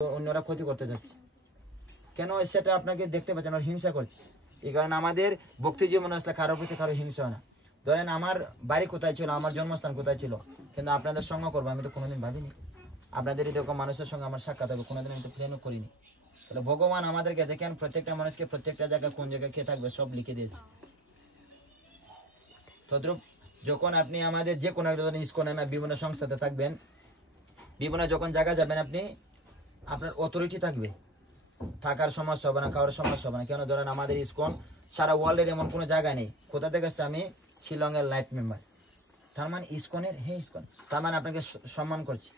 অন্যরা ক্ষতি করতে যাচ্ছে কেন সেটা আপনাকে দেখতে পাচ্ছেন, আর হিংসা করছে। এই কারণে আমাদের ভক্তি জীবন আসলে কারোর প্রতি কারো হিংসা হয় না। ধরেন আমার বাড়ি কোথায় ছিল, আমার জন্মস্থান কোথায় ছিল, কিন্তু আপনাদের সঙ্গে করবো আমি তো কোনোদিন ভাবিনি। আপনাদের এরকম মানুষের সঙ্গে আমার সাক্ষাৎ হবে, কোনোদিন আমি তো প্ল্যানও করিনি। তাহলে ভগবান আমাদেরকে দেখেন, প্রত্যেকটা মানুষকে প্রত্যেকটা জায়গায় কোন জায়গায় কে থাকবে সব লিখে দিয়েছে। তদ্রুপ যখন আপনি আমাদের যে কোনো একটা ইস্কনে না বিভিন্ন সংস্থাতে থাকবেন, বিভিন্ন যখন জায়গা যাবেন, আপনি আপনার অথরিটি থাকবে, থাকার সমস্যা হবে না, খাওয়ার সমস্যা হবে না। কেন ধরেন আমাদের ইস্কন সারা ওয়ার্ল্ডের এমন কোনো জায়গা নেই। কোথা থেকে এসছে? আমি শিলংয়ের লাইফ মেম্বার, তার মানে ইস্কনের ইস্কন, তার মানে আপনাকে সম্মান করছি।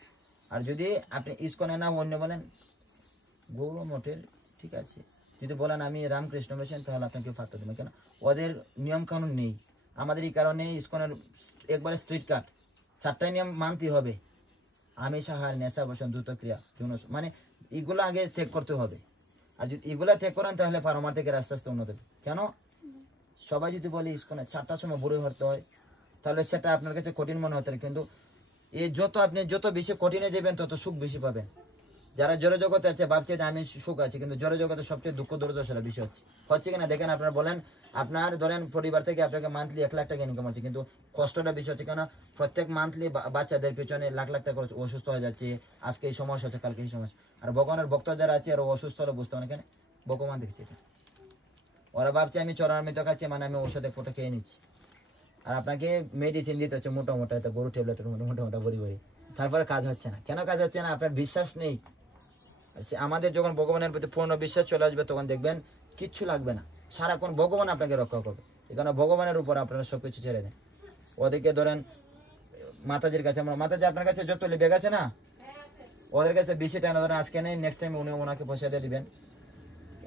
আর যদি আপনি ইস্কনের নাম অন্য বলেন, গৌর মঠের, ঠিক আছে, যদি বলেন আমি রামকৃষ্ণ মিশন, তাহলে আপনাকে ফাত্তা দেবেন। কেন? ওদের নিয়ম কানুন নেই। আমাদের এই কারণে ইস্কনের একবারে স্ট্রিট কাট, 4টাই নিয়ম মানতে হবে। আমিষ আহার, নেশা বসন, দ্রুত ক্রিয়া, মানে এগুলো আগে ত্যাগ করতে হবে। আর যদি এগুলা ত্যাগ করেন তাহলে পারমার্থিক আস্তে আস্তে উন্নত হবে। কেন? সবাই যদি বলে ইস্কনে 4টার সময় বড় হতে হয়, তাহলে সেটা আপনার কাছে কঠিন মনে হতে পারে, কিন্তু এই আপনি যত বেশি কঠিনে যাবেন তত সুখ বেশি পাবেন। যারা জড় জগতে আছে ভাবছে যে আমি সুখ আছে, কিন্তু জড় জগতে সবচেয়ে দুঃখ দুর্দশাটা বেশি হচ্ছে কিনা দেখেন। আপনারা বলেন, আপনার ধরেন পরিবার থেকে আপনাকে মান্থলি 1 লাখ টাকা ইনকাম হচ্ছে, কিন্তু কষ্টটা বেশি হচ্ছে। কেন? প্রত্যেক মান্থলি বাচ্চাদের পেছনে লাখ লাখ টাকা অসুস্থ হয়ে যাচ্ছে, আজকে এই সমস্যা হচ্ছে, কালকে এই সমস্যা। আর ভগবানের ভক্ত যারা আছে আর অসুস্থ হলে বুঝতে পারে কেন? ভগবান দেখছে এটা। ওরা ভাবছে আমি চরণামৃত খাচ্ছি, মানে আমি ঔষধে ফটো খেয়ে নিচ্ছি। আর আপনাকে মেডিসিন দিতে হচ্ছে মোটা মোটা, গরু ট্যাবলেটের মোটা মোটা বড়ি বড়ি, তারপরে কাজ হচ্ছে না। কেন কাজ হচ্ছে না? আপনার বিশ্বাস নেই। আমাদের যখন ভগবানের প্রতি পূর্ণ বিশ্বাস চলে আসবে, তখন দেখবেন কিচ্ছু লাগবে না, সারাক্ষণ ভগবান আপনাকে রক্ষা করবে। এখানে ভগবানের উপর আপনারা সবকিছু ছেড়ে দেন। ওদেরকে ধরেন মাতাজির কাছে, মাতাজি আপনার কাছে যত ব্যাগ আছে না, ওদের কাছে বেশি টাকা ধরেন আজকে নেই, নেক্সট টাইম উনি ওনাকে পয়সা দিয়ে দিবেন।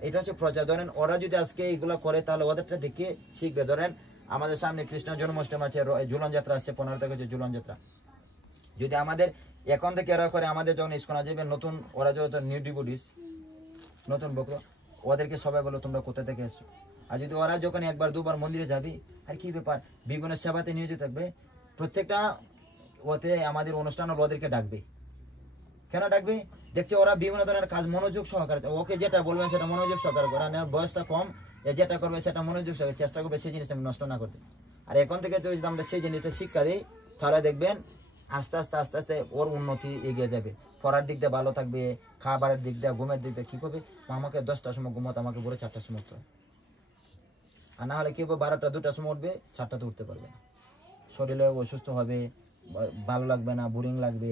এটা হচ্ছে প্রচার। ধরেন ওরা যদি আজকে এইগুলো করে, তাহলে ওদেরটা দেখে শিখবে। ধরেন আমাদের সামনে কৃষ্ণ জন্মাষ্টমী আছে, ঝুলন যাত্রা আসছে, 15 তারিখ হচ্ছে ঝুলন যাত্রা। যদি আমাদের এখন থেকে এরা করে, আমাদের যখন ইস্কন যাবে নতুন, ওরা যত নিউ ডিভোটিস, নতুন ভক্ত, ওদেরকে সবাই বলো তোমরা কোথা থেকে এসছো। আর যদি ওরা যখন 1বার 2বার মন্দিরে যাবে, আর কি ব্যাপার, বিভিন্ন সেবাতে নিয়োজিত থাকবে, প্রত্যেকটা ওতে আমাদের অনুষ্ঠান ওদেরকে ডাকবে। কেন ডাকবে? দেখছে ওরা বিভিন্ন ধরনের কাজ মনোযোগ সহকারে, ওকে যেটা বলবেন সেটা মনোযোগ সহকারে করে, বয়সটা কম, যেটা করবে সেটা মনোযোগ সহকারে চেষ্টা করবে সেই জিনিসটা নষ্ট না করতে। আর এখন থেকে যদি আমরা সেই জিনিসটা শিক্ষা দিই, তাহলে দেখবেন আস্তে আস্তে আস্তে আস্তে ওর উন্নতি এগিয়ে যাবে। পড়ার দিক দিয়ে ভালো থাকবে, খাবারের দিক দিয়ে, ঘুমের দিক দিয়ে কি করবে, আমাকে 10টার সময় ঘুমাতে, আমাকে বলে 4টার সময় উঠতে হবে। আর না হলে কি হবে, 12টা 2টার সময় উঠবে, 4টাতে উঠতে পারবে না, শরীরে অসুস্থ হবে, ভালো লাগবে না, বোরিং লাগবে,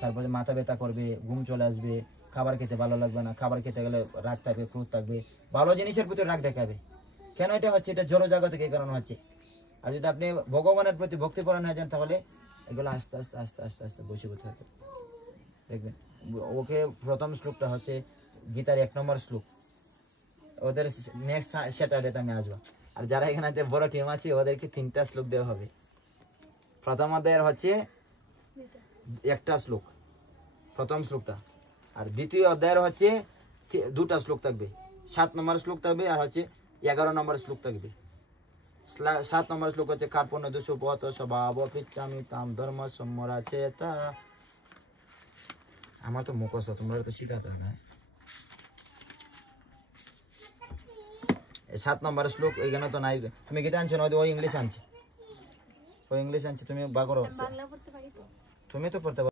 তারপরে মাথা ব্যথা করবে, ঘুম চলে আসবে, খাবার খেতে ভালো লাগবে না, খাবার খেতে গেলে রাগ থাকবে, ক্রোধ থাকবে, ভালো জিনিসের প্রতি রাগ দেখাবে। কেন এটা হচ্ছে? এটা জড় জায়গা থেকে এই কারণ হচ্ছে। আর যদি আপনি ভগবানের প্রতি ভক্তিপরায়ণ হয়ে যান, তাহলে এগুলো আস্তে আস্তে আস্তে আস্তে আস্তে বসীভূত হয়ে যাবে। দেখবেন ওকে প্রথম শ্লোকটা হচ্ছে গীতার 1 নম্বর শ্লোক, ওদের নেক্সট স্যাটারডেতে আমি আসবো। আর যারা এখানে বড় টিম আছে, ওদেরকে 3টা শ্লোক দেওয়া হবে। প্রথম অধ্যায়ের হচ্ছে 1টা শ্লোক, প্রথম শ্লোকটা। আর দ্বিতীয় অধ্যায়ের হচ্ছে 2টা শ্লোক থাকবে, 7 নম্বর শ্লোক থাকবে, আর হচ্ছে 11 নম্বর শ্লোক থাকবে। 7 নম্বর শ্লোক হচ্ছে কার্পণ্য দুষ্পত স্বভাব পিচ্ছামি তাম ধর্ম সম্মরাচেতা। আমার তো মুখস্থ, তোমরা তো শিখাতে না। 7 নম্বর শ্লোক এখানে তো নাই। তুমি গীতা আনছো না? ওই ইংলিশ আনছে, তুমি বা করো, তুমি তো পড়তে পারো।